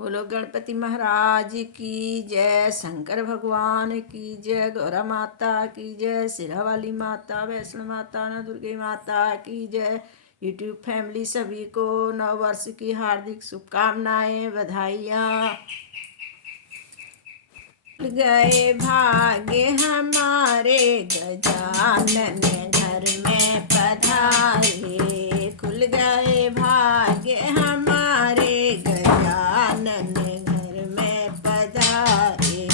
बोलो गणपति महाराज की जय, शंकर भगवान की जय, गौरा माता की जय, सिरा वाली माता, वैष्णो माता, न दुर्गे माता की जय। यूट्यूब फैमिली सभी को नव वर्ष की हार्दिक शुभकामनाएं, बधाइयाँ। गए भाग्य हमारे गजानन घर में पधारे, खुल गए भाग्य हमारे गजानन घर में पधारे,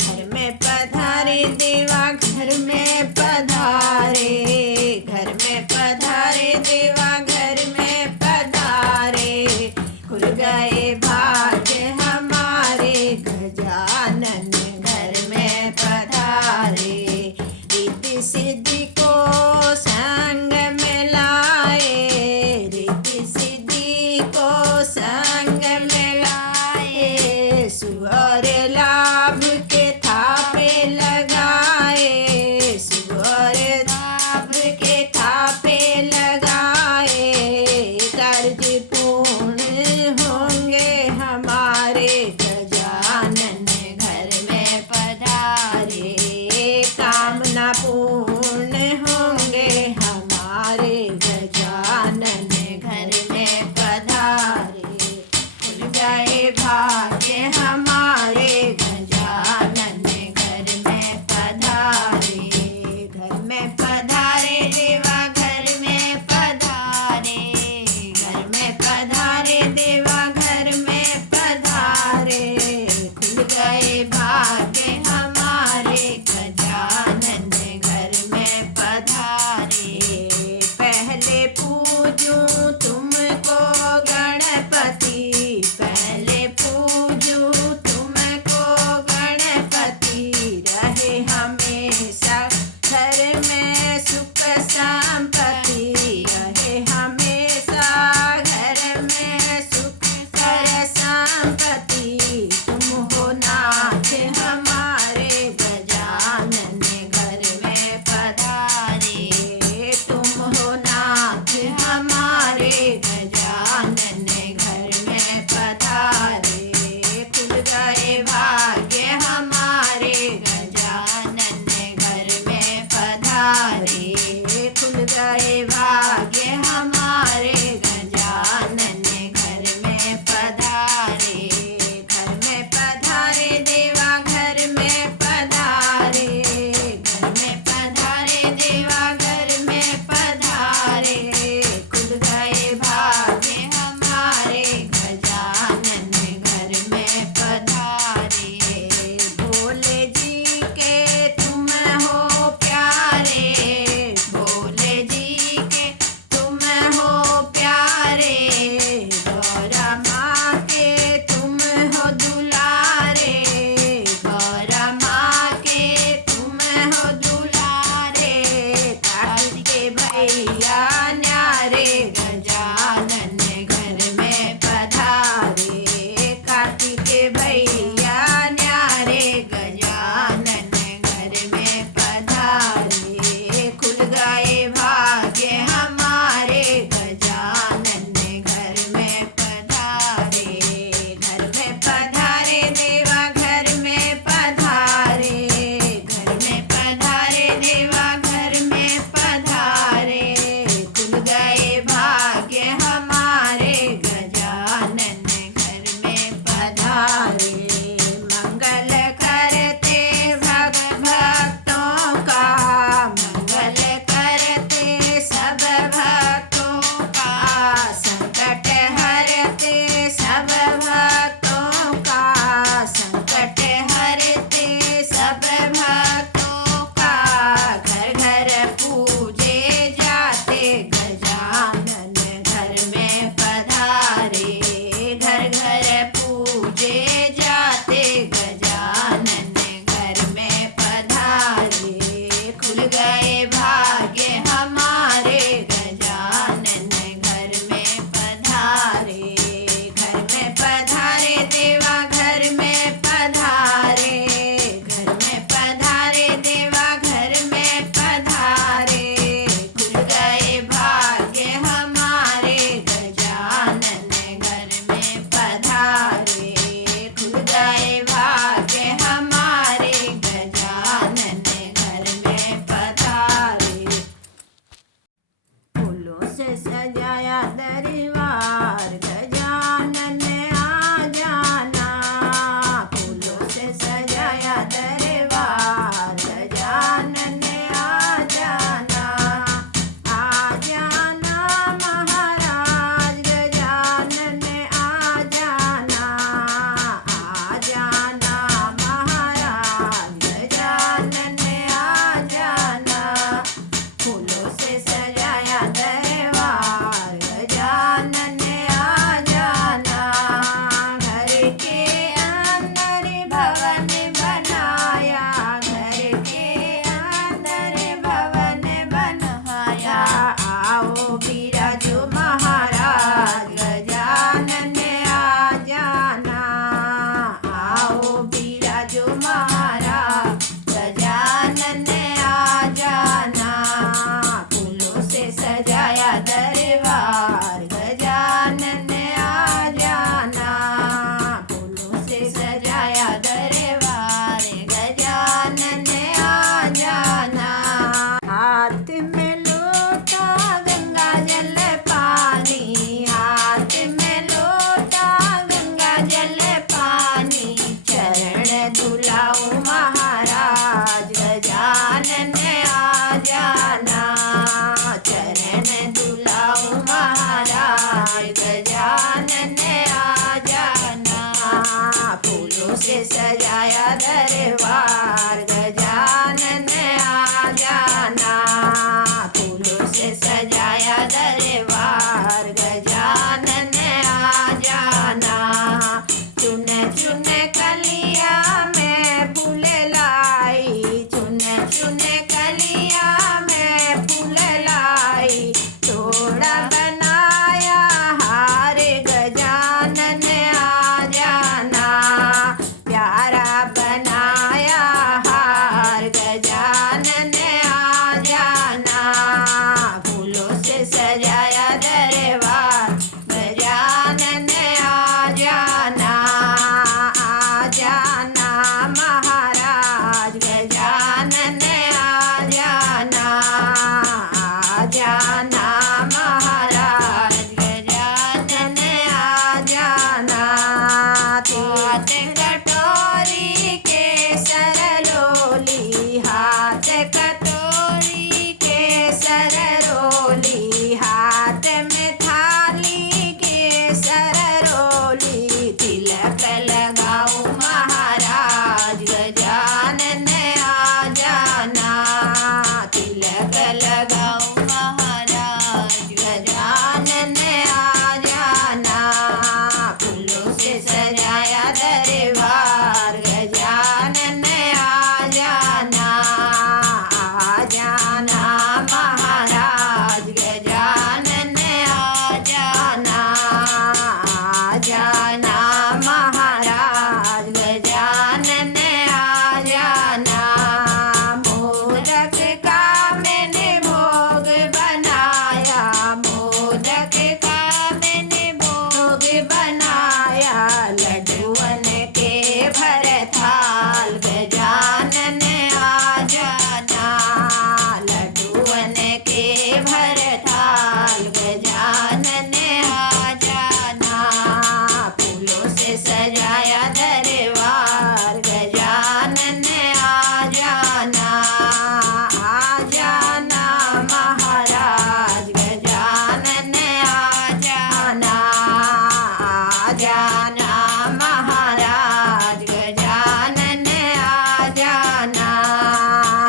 घर में पधारे देवा घर में पधारे, घर में पधारे देवा घर में पधारे, खुल गए भाग्य हमारे गजानन घर में पधारे। रिद्धि सिद्धि को संग में लाए, रिद्धि सिद्धि को संग में लाए, शुभ और लाभ के थापे लगाए, शुभ और लाभ के थापे लगाए, कर्ज पूर्ण होंगे हमारे गजानन घर में पधारे, कामना पूर्ण होंगे हमारे गजानन घर में पधारे, खुल गए भाग्य हमारे गजानन घर में पधारे, घर में पधारे देवा घर में पधारे, घर में पधारे देवा घर में पधारे, खुल गए भाग्य हमारे गजानन घर में पधारे। पहले पूजूं तुमको गणपति, पहले पूजूं से सजाया दरबार, गजानन आ जाना, आ जाना महाराज, गजानन आ जाना, आ जाना महाराज, गजानन आ जाना। मोदक का मैंने भोग बनाया, मोदक का मैंने भोग बनाया, लड्डुअन के भर थाल, गजानन आ जाना, लड्डुअन के भर थाल, गजानन आ जाना। फूलों से सजाया दरबार, गजानन आ जाना, आ जाना महाराज, गजानन आ जाना, आ जाना महाराज, गजानन आ जाना।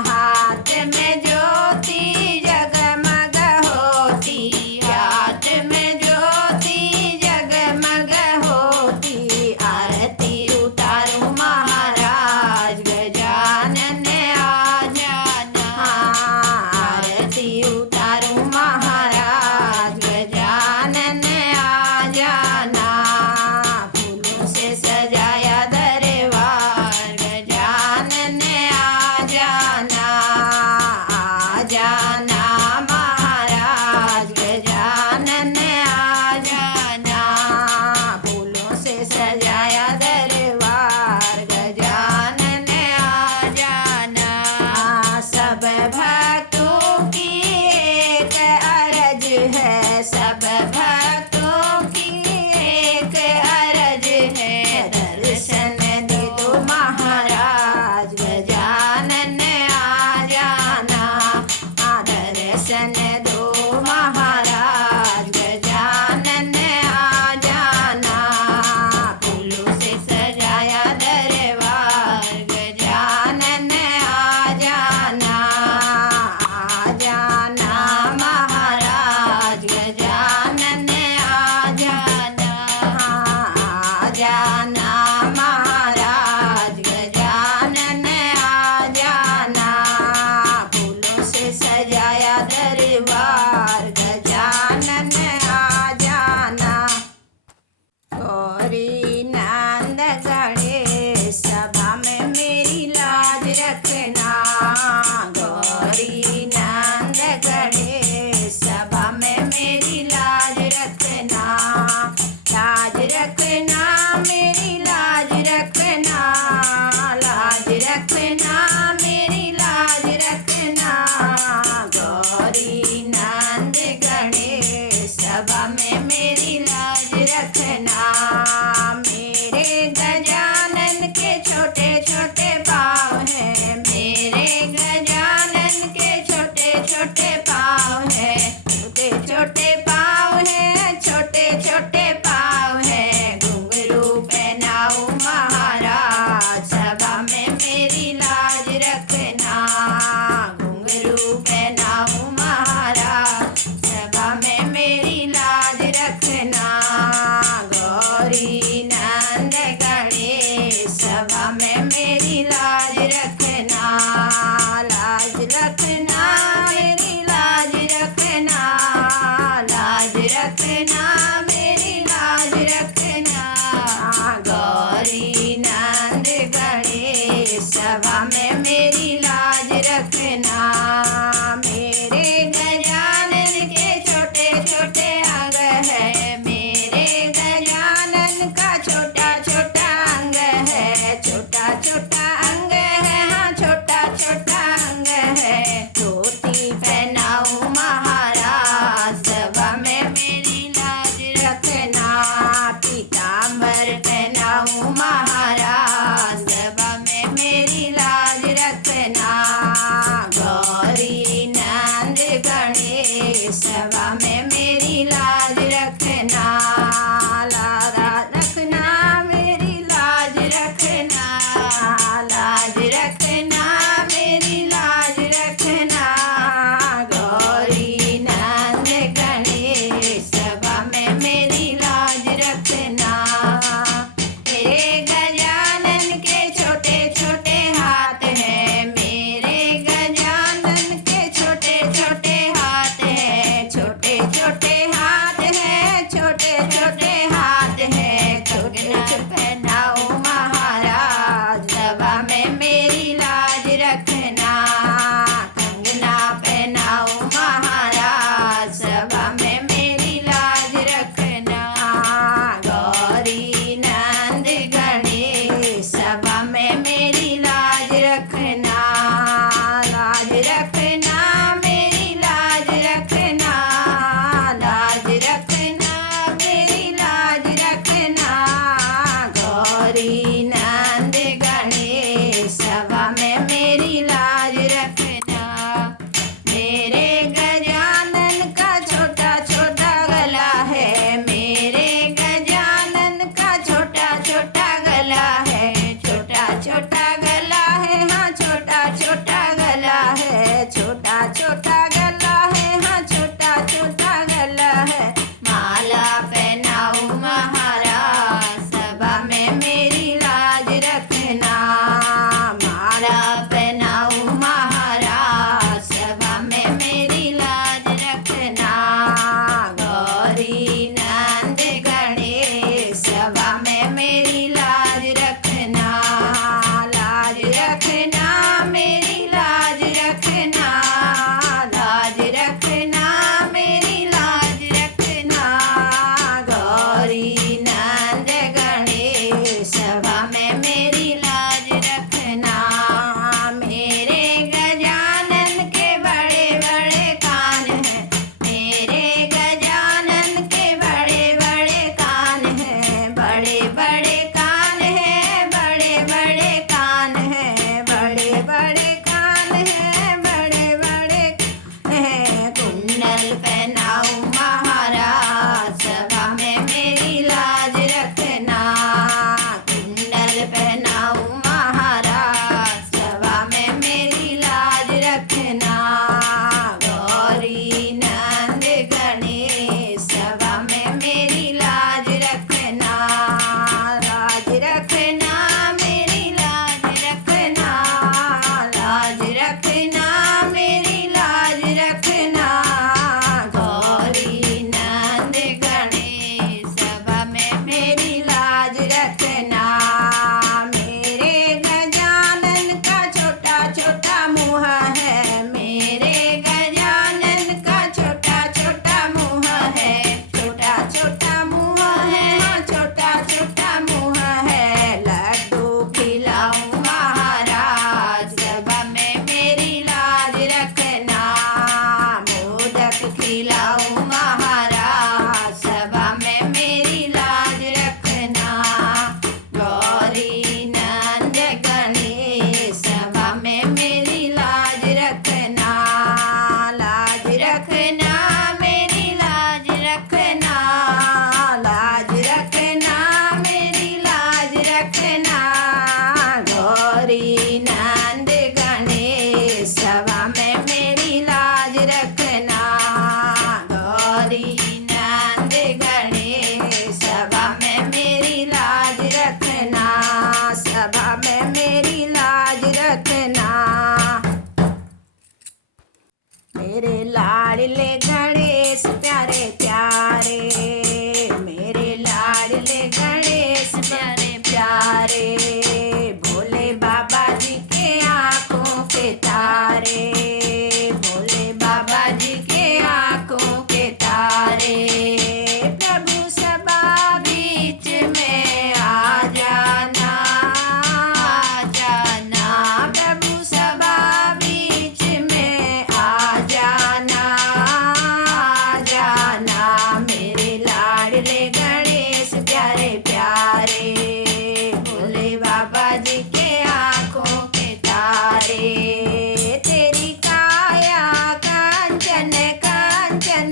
हाथ में ज्योति जगमग होती, हाथ में ज्योति जगमग होती, आरती उतारूं महाराज, गजानन आ जाना, आरती उतारूं महाराज, गजानन आ जाना। फूलों से सजाया दरबार, गजानन आ जाना, आ जाना महाराज, गजानन आ जाना। फूलों से सजाया दरबार, गजानन आ जाना। सब भक्तों की एक अरज है, सब भक्तों की एक अरज है, दर्शन दे दो महाराज, गजानन आ जाना, दर्शन दो महाराज, गजानन आ जाना। फूलों से सजाया दरबार, गजानन आ जाना, आ जाना महाराज, गजानन आ जाना, आ जाना महाराज, गजानन आ जाना। फूलों से सजाया दरबार, गजानन आ जाना। गौरी नंद गणेश सभा में मेरी लाज रखना, गौरी नंद गणेश सभा में मेरी लाज रखना, लाज रखना मेरी लाज रखना, लाज रखना मेरी लाज रखना। गौरी नंद गणेश सभा में मेरी लाज रखना। मेरे गजानन के छोटे छोटे पाँव हैं, मेरे गजानन के छोटे छोटे पाँव हैं, छोटे छोटे पाँव हैं, छोटे छोटे पाँव हैं। घुंघरू पहनाऊं महाराज, सभा में मेरी लाज रखना, घुंघरू पहनाऊं महाराज, सभा में मेरी लाज रखना। गौरी नंद गणेश सभा में मेरी लाज रखना, लाज रखना मेरी लाज रखना, लाज रखना मेरी लाज रखना। गौरी नंद गणेश सभा में मेरी लाज रखना। मेरे गजानन के छोटे छोटे अंग है, मेरे गजानन का छोटा छोटा अंग है, छोटा छोटा अंग है, हाँ छोटा छोटा अंग है। धोती पहनाऊं महाराज, सभा में मेरी लाज रखना, पीताम्बर पहनाऊं महाराज, सभा में मेरी लाज रखना। गौरी नंद गणेश सभा में मेरी लाज रखना, लाज रखना मेरी लाज रखना, लाज रखना मेरी लाज रखना। गौरी नंद गणेश सभा में मेरी लाज रखना। सभा में मेरी लाज रखना। मेरे लाडले गणेश प्यारे प्यारे, मेरे लाडले गणेश प्यारे प्यारे, भोले बाबा जी के आँखों के तारे, भोले बाबा जी के आँखों के तारे। प्रभु सभा बीच में आ जाना, आ जाना, प्रभु सभा बीच में आ जाना, आ जाना, मेरे लाडले गणेश प्यारे प्यारे, भोले बाबा जी के आँखों के तारे। तेरी काया कांचन कांचन,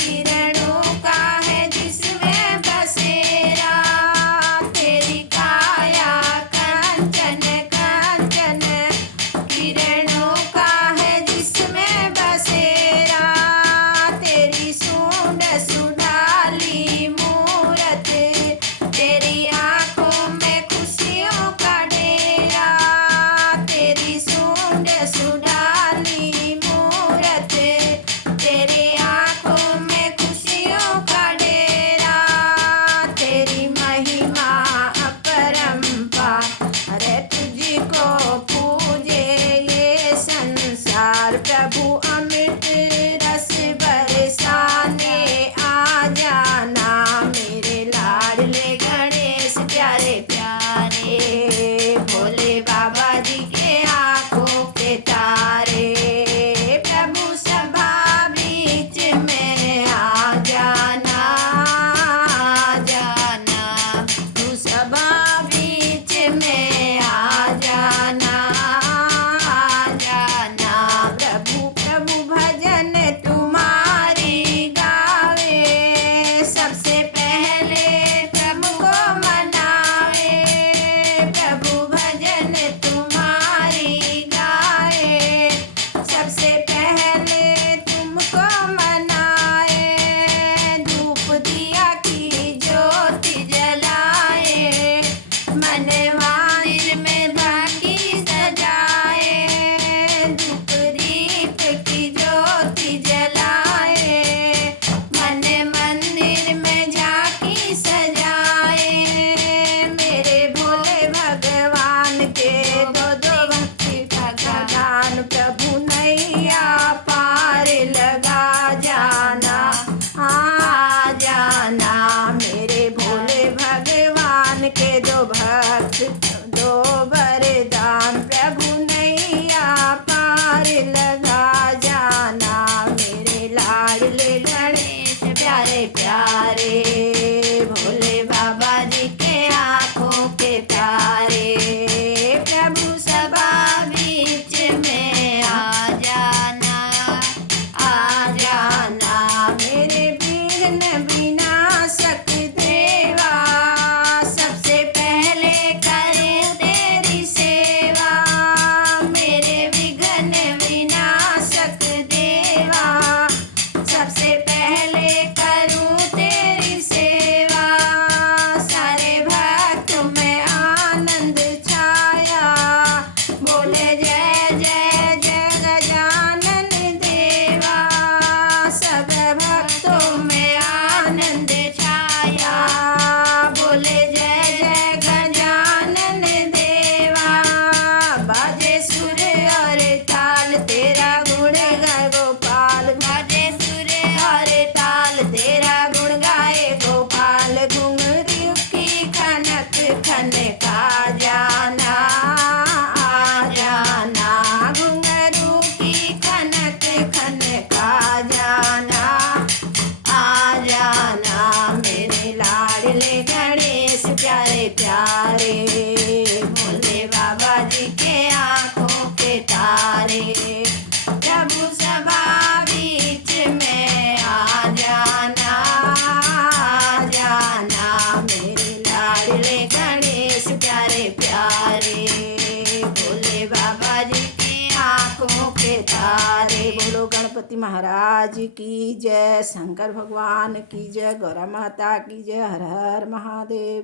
किरणों का है जिसमें बसेरा। तेरी काया कांचन कांचन, किरणों का है जिसमें बसेरा। तेरी सूंड सुडाली मूरत, तेरी आँखों में खुशियों का डेरा। तेरी सूंड सुडाली मूरत, तेरी आँखों में खुशियों का डेरा। तेरी महिमा अपरंपार, अरे तुझको पूजे ये संसार। प्रभु अमृत रस बरसाने आ जाना, मेरे लाडले गणेश प्यारे प्यारे, भोले बाबा जी के आँखों के तारे। प्रभु सभा बीच में आ जाना, आ जाना, प्रभु सभा बीच में आ जाना, आ जाना। प्रभु प्रभु भजन तुम्हारी गावे, सबसे पहले प्रभु को मनावे। प्रभु भजन तुम्हारी गाए, सबसे पहले तुमको मनाए। धूप दिया की ज्योति जलाए, मन मंदिर में बाकी सजाए। धूप दीप की ज्योति जलाए, मन मंदिर में झांकी सजाए। मेरे भोले भगवान के दो दो भक्ति का गान, प्रभु नैया पार लगा जाना, आ जाना। मेरे भोले भगवान के दो भक्त दो वरदान, प्रभु नैया पार लगा जाना। मेरे लाडले गणेश प्यारे प्यारे, भोले बाबा जी के आँखों के तारे। प्रभु सभा बीच में आ जाना, आ जाना, मेरे विघ्न विनाशक देवा। सबसे पहले करें तेरी सेवा, मेरे विघ्न विनाशक देवा। सबसे पहले करूं तेरी सेवा, सारे भक्त में आनंद छाया। बोले जय जय जय गजानन देवा, सब भक्तों में आनंद छाया। बोले जय जय गजानन देवा, बाजे सुर और ताल तेरा गुण गाए गोपाल। बाजे सुर और ताल तेरा गुण गाए गोपाल। घुंघरू की खनक खनका जाना, आ जाना, घुंघरू की खनक खनका जाना, आ जाना। मेरे लाडले गणेश प्यारे प्यारे, भोले बाबा जी के आँखों के तारे। प्रभु सभा बीच में आ जाना, आ जाना, मेरे लाडले गणेश प्यारे प्यारे, भोले बाबा जी की आँखों के तारे। बोलो गणपति महाराज की जय, शंकर भगवान की जय, गौरा माता की जय। हर हर महादेव।